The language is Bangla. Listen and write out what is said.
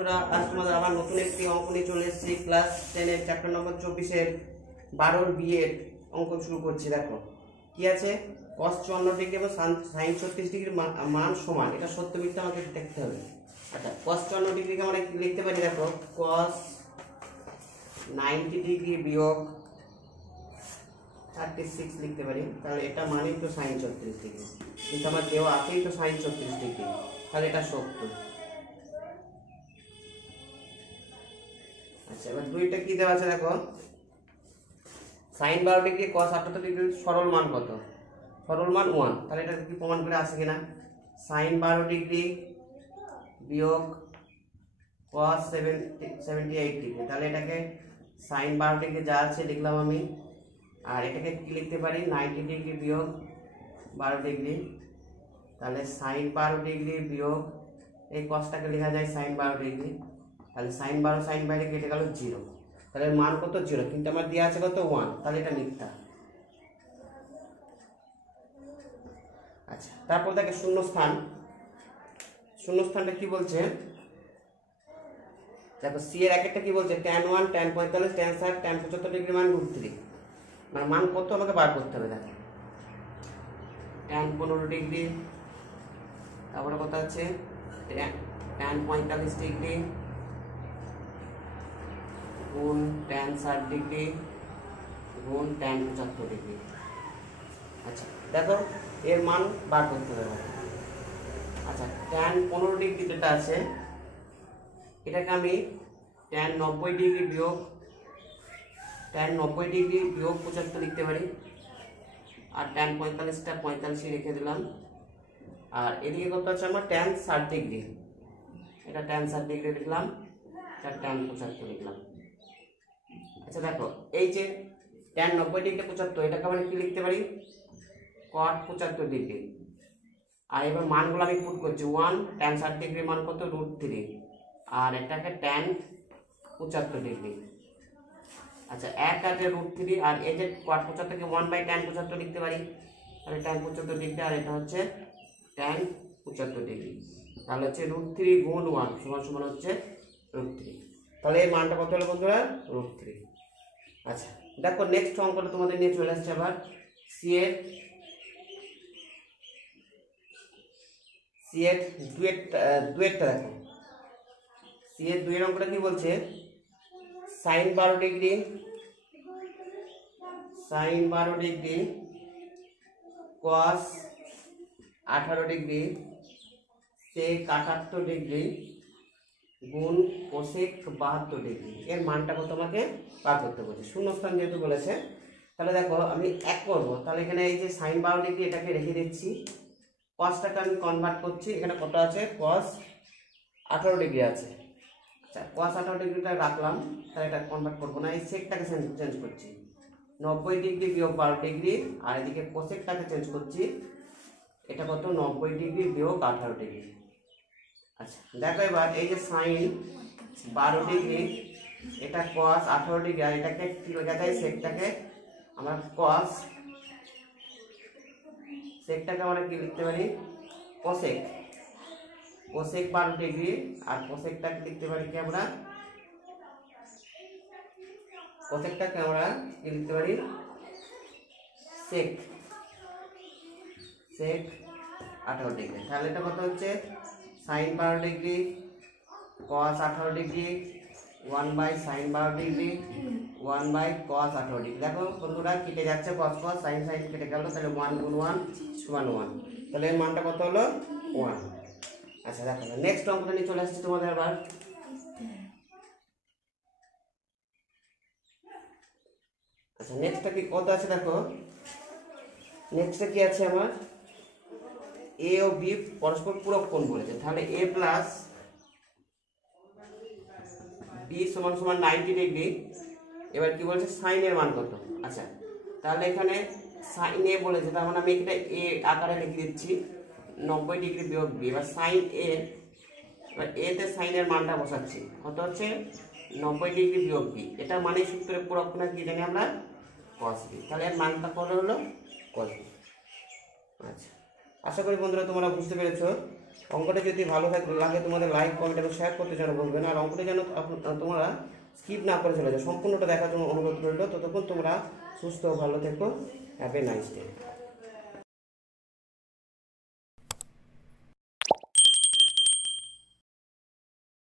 বন্ধুরা, আজ তোমাদের আবার নতুন একটি অঙ্ক নিয়ে চলে এসেছি। ক্লাস 10-এর চ্যাপ্টার নম্বর 24-এর 12 বিয়ের অঙ্ক শুরু করছি। দেখো কি আছে, cos 54 ডিগ্রি এবং sin 36 ডিগ্রির মান সমান। এটা সত্য মিথ্যা আমাকে দেখতে হবে। আচ্ছা, cos 54 ডিগ্রিকে আমরা কি লিখতে পারি? দেখো cos 90 ডিগ্রি বিয়োগ 36 লিখতে পারি। তাহলে এটা মানেই তো sin 36 ডিগ্রি, কিন্তু আমার দেওয়া আছেই তো sin 36 ডিগ্রি, তাহলে এটা সত্য। আচ্ছা, এবার দুইটা কি দেওয়া আছে দেখো, sin 12 ডিগ্রি cos 78 ডিগ্রির সরল মান কত? সরল মান 1। তাহলে এটা কি প্রমাণ করে আসে কিনা? sin 12 ডিগ্রি বিয়োগ cos 78 ডিগ্রি, তাহলে এটাকে sin 12 ডিগ্রি যা আছে লিখলাম আমি। আর এটাকে কি লিখতে পারি? 90 ডিগ্রি বিয়োগ 12 ডিগ্রি, তাহলে sin 12 ডিগ্রি বিয়োগ এই cosটাকে লেখা যায় sin 12 ডিগ্রি। তাহলে sin 12 sin বাইরে কেটে গেল 0, তাহলে মান কত? 0, কিন্তু আমার দেওয়া আছে কত? 1, তাহলে এটা মিথ্যা। আচ্ছা, তারপর দেখে শূন্যস্থান। শূন্যস্থানটা কি বলছে দেখো, সি এর একটা কি বলছে, tan 1 tan 45 tan 60 tan 75 degree মান √3, মানে মান কত আমাকে বার করতে হবে। দেখো tan 15 ডিগ্রি, তারপরে কত আছে tan 45 ডিগ্রি গুণ tan 60 ডিগ্রি গুণ tan 75 ডিগ্রি। আচ্ছা দেখো এর মান বার করতে হবে। আচ্ছা, tan 15 ডিগ্রি যেটা আছে এটাকে আমি tan 90 ডিগ্রি বিয়োগ 75 লিখতে পারি। আর tan 45টা 45 রেখে দিলাম। আর এদিকে কত আছে আমার? tan 60 ডিগ্রি, এটা tan 60 ডিগ্রি লিখলাম, এটা tan 75 লিখলাম। আচ্ছা দেখো এই যে tan 90 ডিগ্রি 75, এটাকে আমরা কি লিখতে পারি? cot 75 degree. আর এবার মানগুলো আমি পুট করছি। 1 tan 60 ডিগ্রি মান কত? √3, আর এটাকে tan 75 ডিগ্রি। আচ্ছা, এক আছে √3, আর এই যে cot 75কে 1/tan 75 লিখতে পারি, তাহলে tan 75 ডিগ্রি, আর এটা হচ্ছে tan 75 ডিগ্রি। তাহলে হচ্ছে √3 গুণ 1 সমান সমান হচ্ছে √3। তাহলে এই মানটা কত হলো বন্ধুরা? √3। আচ্ছা দেখো নেক্সট অঙ্কটা তোমাদের নিয়ে চলে আসছে আবার। সি এর দুয়েরটা দেখো, সি এর দুয়ের অঙ্কটা কি বলছে, sin 12 degree cos 18 degree sec 78 degree গুণ cosec 72 ডিগ্রি, এর মানটা কত আমাকে বার করতে বলছে। শূন্যস্থান যেহেতু বলেছে, তাহলে দেখো আমি এক করবো। তাহলে এখানে এই যে sin 12 ডিগ্রি এটাকে রেখে দিচ্ছি, cosটাকে আমি কনভার্ট করছি। এখানে কত আছে? cos 18 ডিগ্রি আছে। আচ্ছা, cos 18 ডিগ্রিটা রাখলাম, তাহলে এটা কনভার্ট করবো না, এই সেকটাকে চেঞ্জ করছি। 90 ডিগ্রি বিয়োগ 12 ডিগ্রি, আর এদিকে কোসেকটাকে চেঞ্জ করছি, এটা কত? 90 ডিগ্রি বিয়োগ 18 ডিগ্রি। আচ্ছা দেখো এবার এই যে sin 12 ডিগ্রি, এটা cos 18 ডিগ্রি, আর এটাকে কি লেখা যায়? সেকটাকে আমরা সেকটাকে আমরা কি লিখতে পারি? কোসেক 12 ডিগ্রি, আর কোসেকটাকে লিখতে পারি কি আমরা? কোসেকটাকে আমরা কি লিখতে পারি? সেক 18 ডিগ্রি। তাহলে এটা কত হচ্ছে? sin 12 degree cos 18 degree 1/sin 12 degree 1/cos 18 degree. দেখো বন্ধুরা কেটে যাচ্ছে, cos sin কেটে গেল, তাহলে 1 গুণ 1 সমান 1, তাহলে এর মানটা কত হলো? 1। আচ্ছা দেখো নেক্সট অঙ্কটা নিয়ে চলে আসছে তোমাদের আবার। আচ্ছা নেক্সটটা কি কত আছে দেখো, নেক্সটটা কি আছে আমার? এ ও বি পরস্পর পূরক কোণ বলেছে, তাহলে a প্লাস b সমান সমান 90 ডিগ্রি। এবার কি বলছে? সাইন এর মান কত? আচ্ছা তাহলে এখানে সাইন এ বলেছে, তার মানে আমি এটা এ আকারে লিখে দিচ্ছি, 90 ডিগ্রি বিয়োগ বি। এবার সাইন এ, এবার এ তে সাইনের মানটা বসাচ্ছি, কত হচ্ছে? 90 ডিগ্রি বিয়োগ বি। এটা মানে সূত্রের পূরক কোণ কি জানি আমরা? cos b। তাহলে এর মানটা কত হলো? cos b। আচ্ছা আশা করি বন্ধুরা তোমরা বুঝতে পেরেছো। অঙ্কটা যদি ভালো লাগে তোমাদের লাইক কমেন্ট এবং শেয়ার করতে যেন বলবেন। আর অঙ্কটা যেন তোমরা স্কিপ না করে চলে যাও, সম্পূর্ণটা দেখার জন্য অনুরোধ রইল। ততক্ষণ তোমরা সুস্থ ভালো থেকো। Have a nice day.